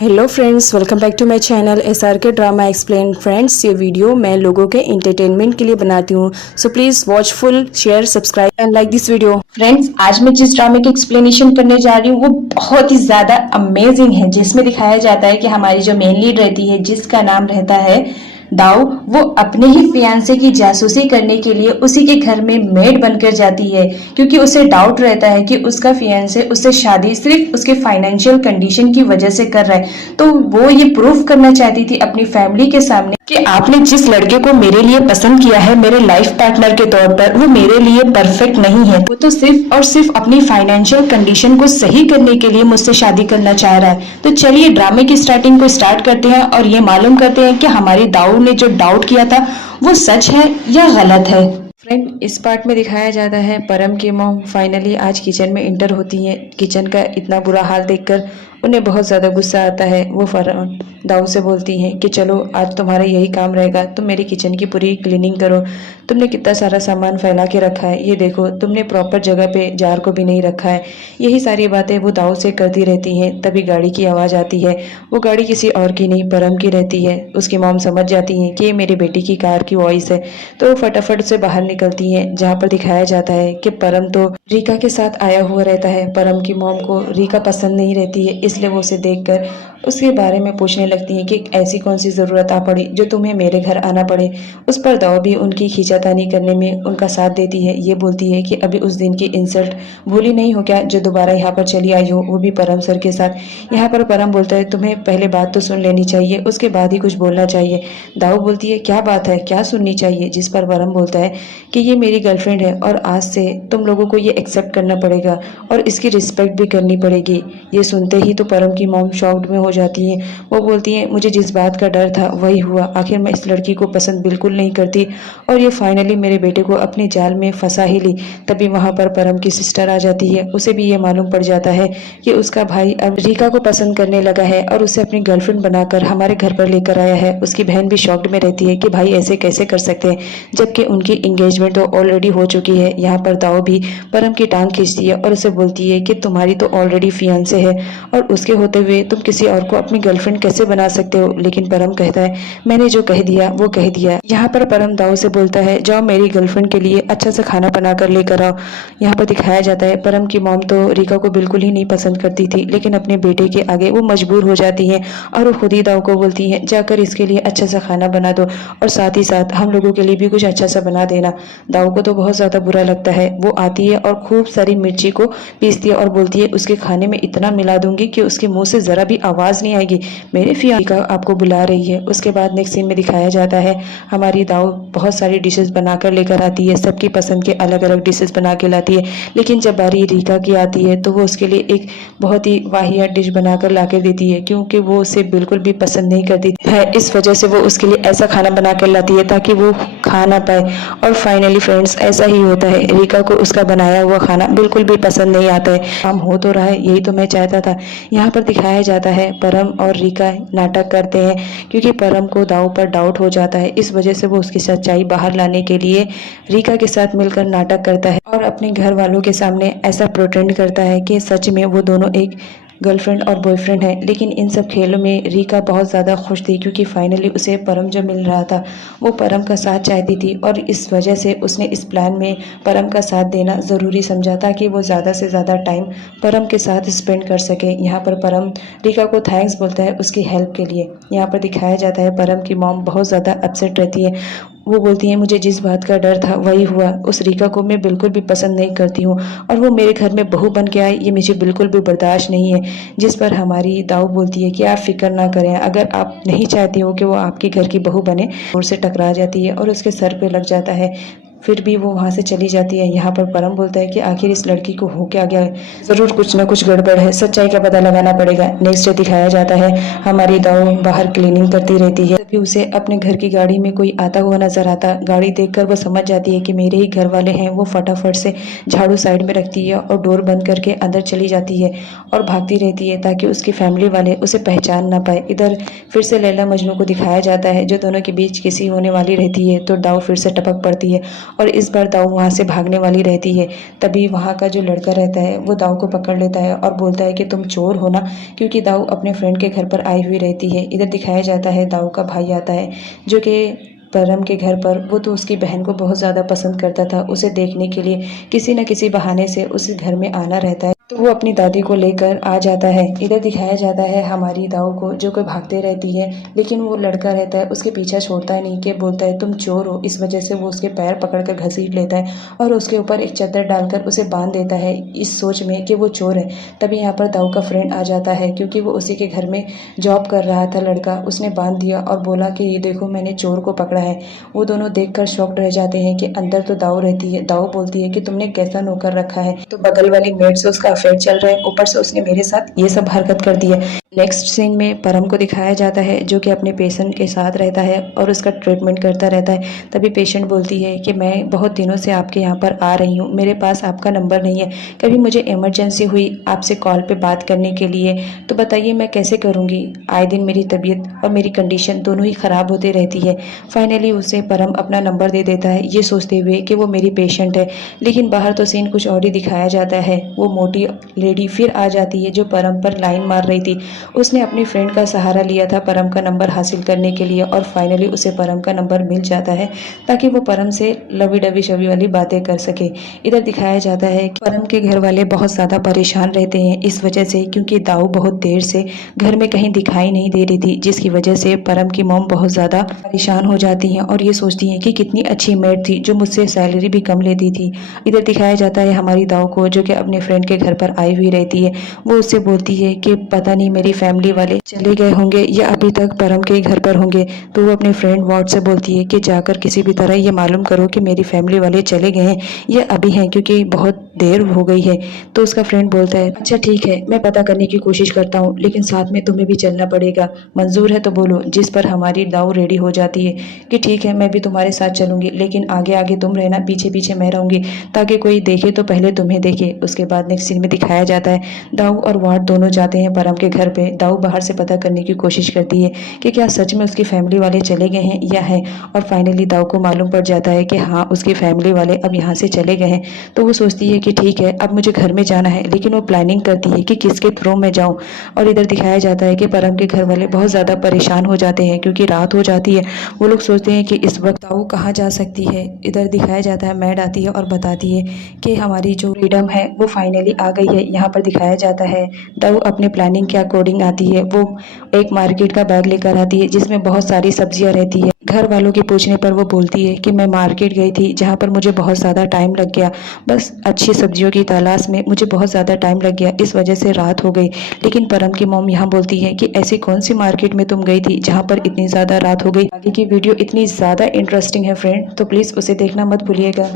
Hello friends, welcome back to my channel SRK drama explain. Friends, ये video मैं लोगों के एंटरटेनमेंट के लिए बनाती हूँ, so please watch full, share, subscribe and like this video. Friends, आज मैं जिस ड्रामे की एक्सप्लेनेशन करने जा रही हूँ वो बहुत ही ज़्यादा अमेजिंग है, जिसमें दिखाया जाता है कि हमारी जो मेन लीड रहती है, जिसका नाम रहता है दाऊ, वो अपने ही फियांसे की जासूसी करने के लिए उसी के घर में मेड बनकर जाती है, क्योंकि उसे डाउट रहता है कि उसका फियांसे उससे शादी सिर्फ उसके फाइनेंशियल कंडीशन की वजह से कर रहा है। तो वो ये प्रूफ करना चाहती थी अपनी फैमिली के सामने कि आपने जिस लड़के को मेरे लिए पसंद किया है मेरे लाइफ पार्टनर के तौर पर, वो मेरे लिए परफेक्ट नहीं है। वो तो सिर्फ और सिर्फ अपनी फाइनेंशियल कंडीशन को सही करने के लिए मुझसे शादी करना चाह रहा है। तो चलिए ड्रामे की स्टार्टिंग को स्टार्ट करते हैं और ये मालूम करते हैं कि हमारी दाऊ ने जो डाउट किया था वो सच है या गलत है। फ्रेंड, इस पार्ट में दिखाया जाता है परम की मॉम फाइनली आज किचन में इंटर होती है। किचन का इतना बुरा हाल देखकर उन्हें बहुत ज़्यादा गुस्सा आता है। वो दाऊ से बोलती हैं कि चलो आज तुम्हारा यही काम रहेगा, तुम मेरी किचन की पूरी क्लीनिंग करो। तुमने कितना सारा सामान फैला के रखा है, ये देखो तुमने प्रॉपर जगह पे जार को भी नहीं रखा है। यही सारी बातें वो दाऊ से करती रहती हैं। तभी गाड़ी की आवाज़ आती है। वो गाड़ी किसी और की नहीं, परम की रहती है। उसकी मॉम समझ जाती हैं कि ये मेरी बेटी की कार की वॉइस है, तो वो फटाफट से बाहर निकलती हैं। जहाँ पर दिखाया जाता है कि परम तो रीका के साथ आया हुआ रहता है। परम की मॉम को रीका पसंद नहीं रहती है, इसलिए वो उसे देखकर उसके बारे में पूछने लगती हैं कि ऐसी कौन सी ज़रूरत आ पड़ी जो तुम्हें मेरे घर आना पड़े। उस पर दाऊ भी उनकी खींचातानी करने में उनका साथ देती है। ये बोलती है कि अभी उस दिन की इंसल्ट भूली नहीं हो क्या, जो दोबारा यहाँ पर चली आई हो, वो भी परम सर के साथ। यहाँ पर परम बोलता है तुम्हें पहले बात तो सुन लेनी चाहिए, उसके बाद ही कुछ बोलना चाहिए। दाऊ बोलती है क्या बात है, क्या सुननी चाहिए, जिस पर परम बोलता है कि ये मेरी गर्लफ्रेंड है और आज से तुम लोगों को ये एक्सेप्ट करना पड़ेगा और इसकी रिस्पेक्ट भी करनी पड़ेगी। ये सुनते ही तो परम की मॉम शॉक्ड में हो जाती है। वो बोलती हैं मुझे जिस बात का डर था वही हुआ, आखिर मैं इस लड़की को पसंद बिल्कुल नहीं करती और ये फाइनली मेरे बेटे को अपने जाल में फंसा ही ली। तभी वहाँ पर परम की सिस्टर आ जाती है। उसे भी ये मालूम पड़ जाता है कि उसका भाई अब रीका को पसंद करने लगा है और उसे अपनी गर्लफ्रेंड बनाकर हमारे घर पर लेकर आया है। उसकी बहन भी शॉक्ड में रहती है कि भाई ऐसे कैसे कर सकते हैं, जबकि उनकी एंगेजमेंट तो ऑलरेडी हो चुकी है। यहाँ पर दाऊ भी परम की टांग खींचती है और उसे बोलती है कि तुम्हारी तो ऑलरेडी फियांसे है और उसके होते हुए तुम किसी और को अपनी गर्लफ्रेंड कैसे बना सकते हो। लेकिन परम कहता है मैंने जो कह दिया वो कह दिया। यहाँ पर परम दाऊ से बोलता है जाओ मेरी गर्लफ्रेंड के लिए अच्छा सा खाना बना कर लेकर आओ। यहाँ पर दिखाया जाता है परम की मॉम तो रीका को बिल्कुल ही नहीं पसंद करती थी, लेकिन अपने बेटे के आगे वो मजबूर हो जाती है और वो खुद ही दाऊ को बोलती है जाकर इसके लिए अच्छा सा खाना बना दो और साथ ही साथ हम लोगों के लिए भी कुछ अच्छा सा बना देना। दाऊ को तो बहुत ज़्यादा बुरा लगता है। वो आती है और खूब सारी मिर्ची को पीसती है और बोलती है उसके खाने में इतना मिला दूंगी कि उसके मुंह से ज़रा भी आवाज़ नहीं आएगी, मेरे फियांसे आपको बुला रही है। उसके बाद नेक्स्ट सीन में दिखाया जाता है हमारी दाऊ बहुत सारी डिशेस बनाकर लेकर आती है, सबकी पसंद के अलग अलग डिशेस बना के लाती है। लेकिन जब बारी रीका की आती है तो वो उसके लिए एक बहुत ही वाहियात डिश बनाकर ला के देती है, क्योंकि वो उसे बिल्कुल भी पसंद नहीं करती है। इस वजह से वो उसके लिए ऐसा खाना बना कर लाती है ताकि वो खा ना पाए। और फाइनली फ्रेंड्स ऐसा ही होता है, रीका को उसका बनाया हुआ खाना बिल्कुल भी पसंद नहीं आता है। काम हो तो रहा है, यही तो मैं चाहता था। यहाँ पर दिखाया जाता है परम और रीका नाटक करते हैं, क्योंकि परम को दाऊ पर डाउट हो जाता है। इस वजह से वो उसकी सच्चाई बाहर लाने के लिए रीका के साथ मिलकर नाटक करता है और अपने घर वालों के सामने ऐसा प्रोटेंड करता है कि सच में वो दोनों एक गर्लफ्रेंड और बॉयफ्रेंड है। लेकिन इन सब खेलों में रीका बहुत ज़्यादा खुश थी, क्योंकि फाइनली उसे परम जो मिल रहा था वो परम का साथ चाहती थी और इस वजह से उसने इस प्लान में परम का साथ देना ज़रूरी समझा था कि वो ज़्यादा से ज़्यादा टाइम परम के साथ स्पेंड कर सके। यहाँ पर परम रीका को थैंक्स बोलता है उसकी हेल्प के लिए। यहाँ पर दिखाया जाता है परम की मॉम बहुत ज़्यादा अपसेट रहती है। वो बोलती हैं मुझे जिस बात का डर था वही हुआ, उस रीका को मैं बिल्कुल भी पसंद नहीं करती हूँ और वो मेरे घर में बहू बन के आई, ये मुझे बिल्कुल भी बर्दाश्त नहीं है। जिस पर हमारी दाऊ बोलती है कि आप फिक्र ना करें, अगर आप नहीं चाहती हो कि वो आपके घर की बहू बने। और से टकरा जाती है और उसके सर पे लग जाता है, फिर भी वो वहाँ से चली जाती है। यहाँ पर परम बोलता है कि आखिर इस लड़की को हो क्या गया, ज़रूर कुछ ना कुछ गड़बड़ है, सच्चाई का पता लगाना पड़ेगा। नेक्स्ट डे दिखाया जाता है हमारी दाऊ बाहर क्लीनिंग करती रहती है। तभी उसे अपने घर की गाड़ी में कोई आता हुआ नजर आता। गाड़ी देखकर वो समझ जाती है कि मेरे ही घर वाले हैं। वो फटाफट से झाड़ू साइड में रखती है और डोर बंद करके अंदर चली जाती है और भागती रहती है ताकि उसकी फैमिली वाले उसे पहचान ना पाए। इधर फिर से लैला मजनू को दिखाया जाता है, जो दोनों के बीच किसी होने वाली रहती है तो दाऊ फिर से टपक पड़ती है और इस बार दाऊ वहाँ से भागने वाली रहती है। तभी वहाँ का जो लड़का रहता है वो दाऊ को पकड़ लेता है और बोलता है कि तुम चोर हो ना, क्योंकि दाऊ अपने फ्रेंड के घर पर आई हुई रहती है। इधर दिखाया जाता है दाऊ का भाई आता है जो कि परम के घर पर। वो तो उसकी बहन को बहुत ज़्यादा पसंद करता था, उसे देखने के लिए किसी न किसी बहाने से उस घर में आना रहता है। तो वो अपनी दादी को लेकर आ जाता है। इधर दिखाया जाता है हमारी दाऊ को जो कि भागते रहती है, लेकिन वो लड़का रहता है उसके पीछा छोड़ता है नहीं, कि बोलता है तुम चोर हो। इस वजह से वो उसके पैर पकड़कर घसीट लेता है और उसके ऊपर एक चादर डालकर उसे बांध देता है, इस सोच में कि वो चोर है। तभी यहाँ पर दाऊ का फ्रेंड आ जाता है, क्योंकि वो उसी के घर में जॉब कर रहा था लड़का। उसने बांध दिया और बोला कि ये देखो मैंने चोर को पकड़ा है। वो दोनों देखकर शॉक्ड रह जाते हैं कि अंदर तो दाऊ रहती है। दाऊ बोलती है कि तुमने कैसा नौकर रखा है, तो बगल वाली मेड से उसका अफेयर चल रहा है, ऊपर से उसने मेरे साथ ये सब हरकत कर दी है। नेक्स्ट सीन में परम को दिखाया जाता है जो कि अपने पेशेंट के साथ रहता है और उसका ट्रीटमेंट करता रहता है। तभी पेशेंट बोलती है कि मैं बहुत दिनों से आपके यहाँ पर आ रही हूँ, मेरे पास आपका नंबर नहीं है, कभी मुझे इमरजेंसी हुई आपसे कॉल पे बात करने के लिए, तो बताइए मैं कैसे करूँगी। आए दिन मेरी तबीयत और मेरी कंडीशन दोनों ही ख़राब होती रहती है। फाइनली उसे परम अपना नंबर दे देता है, ये सोचते हुए कि वो मेरी पेशेंट है। लेकिन बाहर तो सीन कुछ और ही दिखाया जाता है। वो मोटी लेडी फिर आ जाती है जो परम पर लाइन मार रही थी। उसने अपनी फ्रेंड का सहारा लिया था परम का नंबर हासिल करने के लिए, और फाइनली उसे परम का नंबर मिल जाता है ताकि वो परम से लवी डवी शवी वाली बातें कर सके। इधर दिखाया जाता है कि परम के घर वाले बहुत ज़्यादा परेशान रहते हैं इस वजह से, क्योंकि दाऊ बहुत देर से घर में कहीं दिखाई नहीं दे रही थी, जिसकी वजह से परम की मॉम बहुत ज़्यादा परेशान हो जाती हैं और ये सोचती हैं कि कितनी अच्छी मेड थी जो मुझसे सैलरी भी कम लेती थी। इधर दिखाया जाता है हमारी दाऊ को जो कि अपने फ्रेंड के घर पर आई हुई रहती है। वो उससे बोलती है कि पता नहीं मेरी फैमिली वाले चले गए होंगे या अभी तक परम के घर पर होंगे। तो वो अपने फ्रेंड वॉट से बोलती है कि जाकर किसी भी तरह ये मालूम करो कि मेरी फैमिली वाले चले गए हैं या अभी हैं, क्योंकि बहुत देर हो गई है। तो उसका फ्रेंड बोलता है अच्छा ठीक है, मैं पता करने की कोशिश करता हूँ, लेकिन साथ में तुम्हें भी चलना पड़ेगा, मंजूर है तो बोलो। जिस पर हमारी दाऊ रेडी हो जाती है कि ठीक है मैं भी तुम्हारे साथ चलूंगी, लेकिन आगे आगे तुम रहना, पीछे पीछे मैं रहूंगी, ताकि कोई देखे तो पहले तुम्हें देखे। उसके बाद नेक्स्ट सीन में दिखाया जाता है दाऊ और वार्ड दोनों जाते हैं परम के घर पे। दाऊ बाहर से पता करने की कोशिश करती है कि क्या सच में उसकी फैमिली वाले चले गए हैं या है, और फाइनली दाऊ को मालूम पड़ जाता है कि हाँ उसकी फैमिली वाले अब यहाँ से चले गए हैं। तो वो सोचती है कि ठीक है अब मुझे घर में जाना है, लेकिन वो प्लानिंग करती है कि किसके थ्रू में जाऊँ। और इधर दिखाया जाता है कि परम के घर वाले बहुत ज़्यादा परेशान हो जाते हैं क्योंकि रात हो जाती है। वो लोग सोचते हैं कि इस वक्त दाऊ कहाँ जा सकती है। इधर दिखाया जाता है मैड आती है और बताती है कि हमारी जो फ्रीडम है वो फाइनली आ गई है। यहाँ पर दिखाया जाता है दाऊ अपने प्लानिंग के अकॉर्डिंग आती है। वो एक मार्केट का बैग लेकर आती है जिसमें बहुत सारी सब्जियां रहती है। घर वालों के पूछने पर वो बोलती है कि मैं मार्केट गई थी जहाँ पर मुझे बहुत ज़्यादा टाइम लग गया, बस अच्छी सब्जियों की तलाश में मुझे बहुत ज़्यादा टाइम लग गया, इस वजह से रात हो गई। लेकिन परम की मॉम यहाँ बोलती है कि ऐसी कौन सी मार्केट में तुम गई थी जहाँ पर इतनी ज़्यादा रात हो गई। आगे की वीडियो इतनी ज़्यादा इंटरेस्टिंग है फ्रेंड, तो प्लीज़ उसे देखना मत भूलिएगा।